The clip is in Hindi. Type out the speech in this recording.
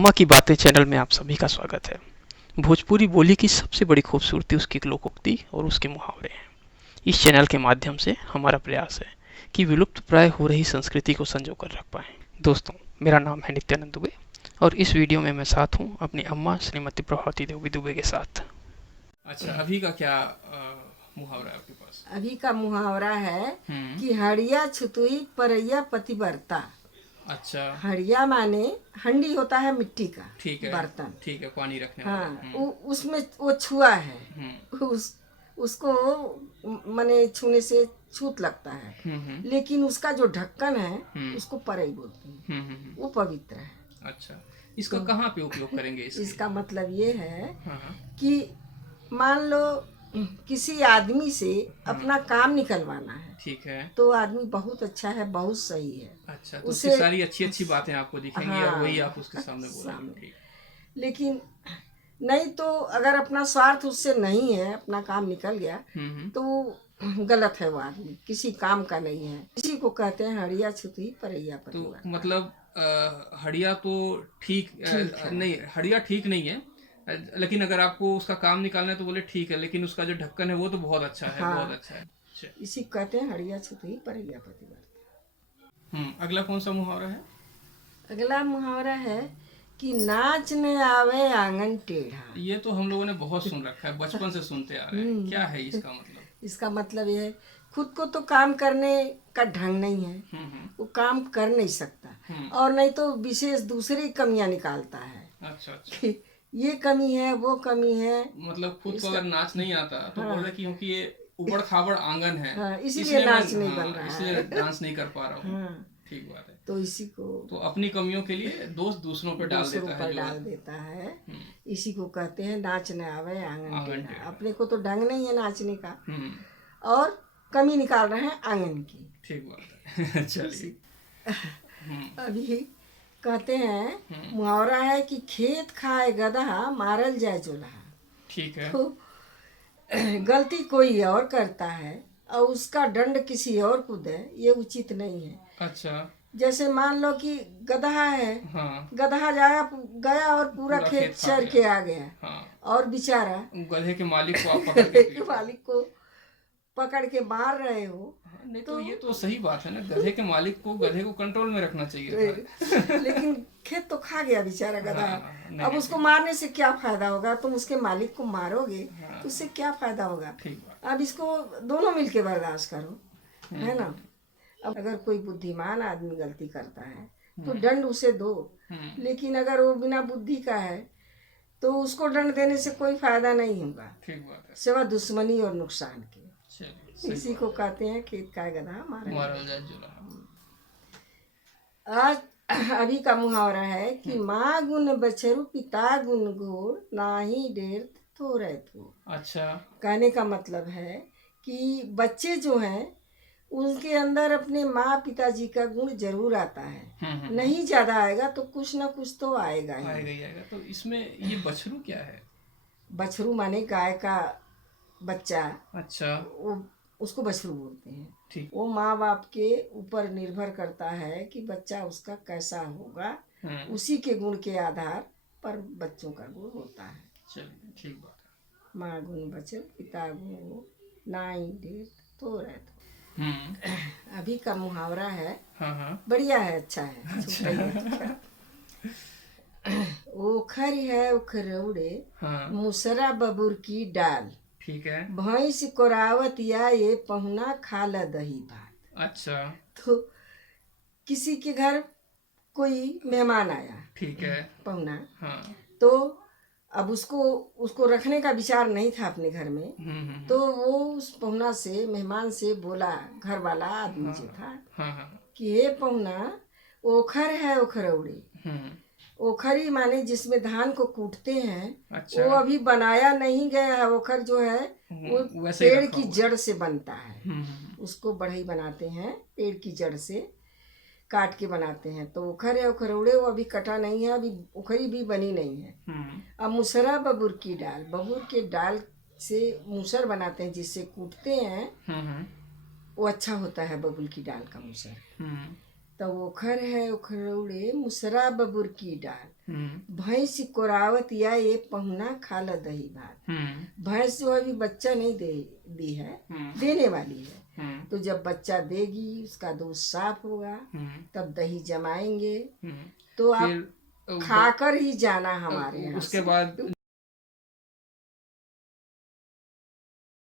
अम्मा की बातें चैनल में आप सभी का स्वागत है। भोजपुरी बोली की सबसे बड़ी खूबसूरती उसकी लोकोक्ति और उसके मुहावरे हैं। इस चैनल के माध्यम से हमारा प्रयास है कि विलुप्त प्राय हो रही संस्कृति को संजो कर रख पाएं। दोस्तों, मेरा नाम है नित्यानंद दुबे और इस वीडियो में मैं साथ हूँ अपनी अम्मा श्रीमती प्रभावती देवी दुबे के साथ। अच्छा, अभी का क्या मुहावरा है आपके पास? अभी का मुहावरा है कि हड़िया छुतुई परैया पतिव्रता। अच्छा, हड़िया माने हंडी होता है मिट्टी का, ठीक है, बर्तन। ठीक है, पानी रखने हाँ, वाला। उसमें वो छुआ है। उसको माने छूने से छूत लगता है, लेकिन उसका जो ढक्कन है उसको परई बोलते हैं। वो पवित्र है। अच्छा, इसका तो कहाँ पे उपयोग करेंगे? इसका मतलब ये है हाँ, कि मान लो किसी आदमी से अपना काम निकलवाना है, ठीक है, तो आदमी बहुत अच्छा है, बहुत सही है। अच्छा, तो उससे सारी अच्छी अच्छी बातें आपको दिखेंगी। हाँ, और वही आप उसके सामने बोलेंगे। लेकिन नहीं तो अगर अपना स्वार्थ उससे नहीं है, अपना काम निकल गया तो गलत है। वो आदमी किसी काम का नहीं है। इसी को कहते हैं हड़िया छुती परैया पतिव्रता। तो मतलब हड़िया तो ठीक नहीं, हड़िया ठीक नहीं है। लेकिन अगर आपको उसका काम निकालना है तो बोले ठीक है, लेकिन उसका जो ढक्कन है वो तो बहुत अच्छा है। हाँ, बहुत अच्छा है। अच्छा। इसी को कहते हैं हड़िया छुती परैया पतिव्रता। अगला कौन सा मुहावरा है? अगला मुहावरा है कि नाच न आवे आंगन टेढ़ा। ये तो हम लोगों ने बहुत सुन रखा है, बचपन से सुनते आ रहे हैं। क्या है इसका मतलब? इसका मतलब ये है, खुद को तो काम करने का ढंग नहीं है, वो काम कर नहीं सकता, और नहीं तो विशेष दूसरी कमियां निकालता है। अच्छा, अच्छा। कि ये कमी है, वो कमी है। मतलब खुद को अगर नाच नहीं आता तो बोल रहे क्योंकि ये उबड़ खाबड़ आंगन है, हाँ, इसीलिए नाच नहीं बन रहा इसलिए है। डांस नहीं कर पा रहा हूँ। ठीक बात है। तो इसी को तो अपनी कमियों के लिए दोष दूसरों पर डाल देता है, डाल देता है। इसी को कहते हैं नाच न आवे आंगन टेढ़ा। अपने को तो ढंग नहीं है नाचने का, और कमी निकाल रहे हैं आंगन की। ठीक बात है। चलिए। अभी कहते हैं मुहावरा है कि खेत खाए गधा मारल जाए चूल्हा। ठीक है। तो गलती कोई और करता है और उसका दंड किसी और को दे, ये उचित नहीं है। अच्छा। जैसे मान लो कि गधा है, गधा गया और पूरा खेत चर के आ गया, और बेचारा गधे के मालिक को आप पकड़ के मालिक को पकड़ के मार रहे हो। नहीं तो ये तो सही बात है ना, गधे के मालिक को गधे को कंट्रोल में रखना चाहिए था। लेकिन खेत तो खा गया बेचारा गधा। अब उसको मारने से क्या फायदा होगा? तुम उसके मालिक को मारोगे तो उससे क्या फायदा होगा? अब इसको दोनों मिलके बर्दाश्त करो, है ना। अब अगर कोई बुद्धिमान आदमी गलती करता है तो दंड उसे दो, लेकिन अगर वो बिना बुद्धि का है तो उसको दंड देने से कोई फायदा नहीं होगा, सिवा दुश्मनी और नुकसान के। इसी को कहते हैं खेत का गधा मारल जाए चूल्हा। आज अभी का मुहावरा है कि माँ गुण बछरू पिता गुण गोड़ नाही डेर थोड़े थो। अच्छा। कहने का मतलब है कि बच्चे जो हैं उनके अंदर अपने माँ पिताजी का गुण जरूर आता है। नहीं ज्यादा आएगा तो कुछ ना कुछ तो आएगा ही। आएगा। तो इसमें ये बछरू क्या है? बछरू माने गाय का बच्चा। अच्छा। वो उसको बछरू बोलते हैं। ठीक। वो माँ बाप के ऊपर निर्भर करता है कि बच्चा उसका कैसा होगा, उसी के गुण के आधार पर बच्चों का गुण होता है। चलिए, ठीक बात है। माँ गुण बचल पिता गुण नाई ढेर तो रहते। अभी का मुहावरा है। बढ़िया है, अच्छा है। ओखर है उखरौड़े, मुसरा बबूर की डाल। ठीक है। भैंस कोरावत या ये पहुना खाला दही भात। अच्छा। तो किसी के घर कोई मेहमान आया, ठीक है, पहुना। तो अब उसको रखने का विचार नहीं था अपने घर में। तो वो उस पहुना से, मेहमान से बोला, घर वाला आदमी जो था, कि हे पहुना, ओखर है उखरौड़ी। ओखरी माने जिसमें धान को कूटते हैं। अच्छा। वो अभी बनाया नहीं गया है। ओखर जो है वो पेड़ की जड़ से बनता है। उसको बढ़ई बनाते हैं, पेड़ की जड़ से काट के बनाते हैं। तो ओखर है उखरौड़े, वो अभी कटा नहीं है, अभी उखरी भी बनी नहीं है। अब मुसरा बबूर की डाल, बबूर के डाल से मूसर बनाते हैं, जिससे कूटते हैं। वो अच्छा होता है बबूल की डाल का मूसर। तो ओखर है उखरौड़े मुसरा बबुर की डाल, भैंस कोरावत या ये पहुना खा ल दही भात। भैंस जो अभी बच्चा नहीं दी है, देने वाली है, तो जब बच्चा देगी उसका दूध साफ होगा, तब दही जमाएंगे, तो आप खाकर ही जाना हमारे यहाँ। उसके बाद